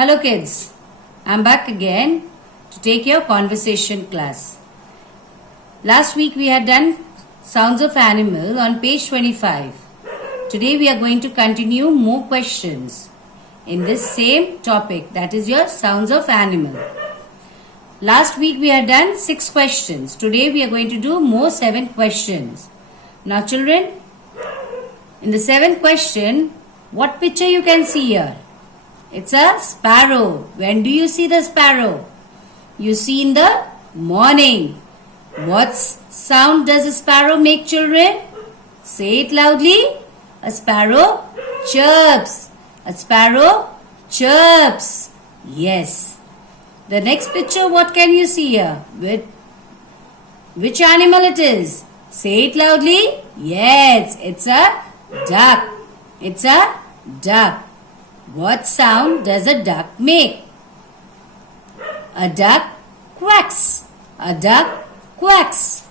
Hello kids, I'm back again to take your conversation class. Last week we had done sounds of animal on page 25. Today we are going to continue more questions in this same topic, that is your sounds of animal. Last week we had done 6 questions. Today we are going to do more 7 questions. Now children, in the 7th question, what picture you can see here? It's a sparrow. When do you see the sparrow? You see in the morning. What sound does a sparrow make, children? Say it loudly. A sparrow chirps. A sparrow chirps. Yes. The next picture, what can you see here? Which animal it is? Say it loudly. Yes, it's a duck. It's a duck. What sound does a duck make? A duck quacks. A duck quacks.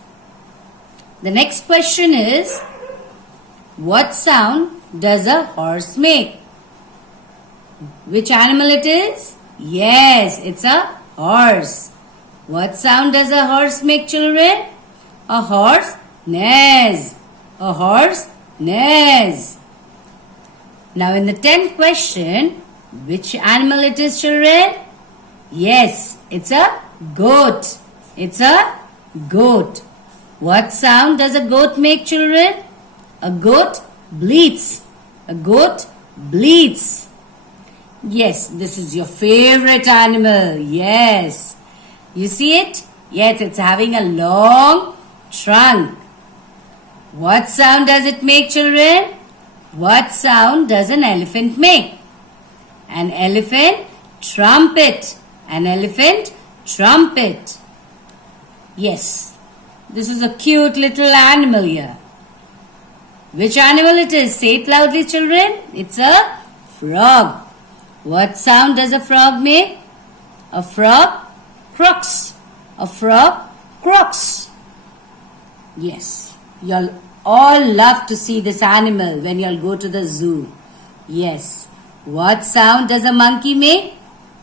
The next question is, what sound does a horse make? Which animal it is? Yes, it's a horse. What sound does a horse make, children? A horse neighs. A horse neighs. Now in the 10th question, which animal it is, children? Yes, it's a goat. It's a goat. What sound does a goat make, children? A goat bleats. A goat bleats. Yes, this is your favorite animal. Yes. You see it? Yes, it's having a long trunk. What sound does it make, children? What sound does an elephant make? An elephant trumpet. An elephant trumpet. Yes. This is a cute little animal here. Which animal it is? Say it loudly, children. It's a frog. What sound does a frog make? A frog croaks. A frog croaks. Yes. You'll all love to see this animal when you'll go to the zoo. Yes. What sound does a monkey make?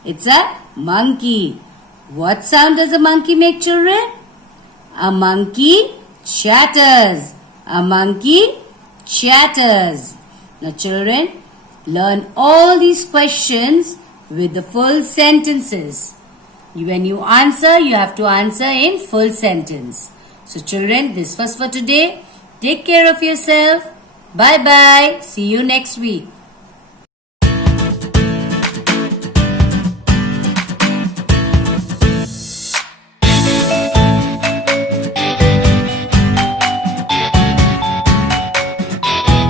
It's a monkey. What sound does a monkey make, children? A monkey chatters. A monkey chatters. Now children, learn all these questions with the full sentences. When you answer, you have to answer in full sentence. So children, this was for today. Take care of yourself. Bye bye. See you next week.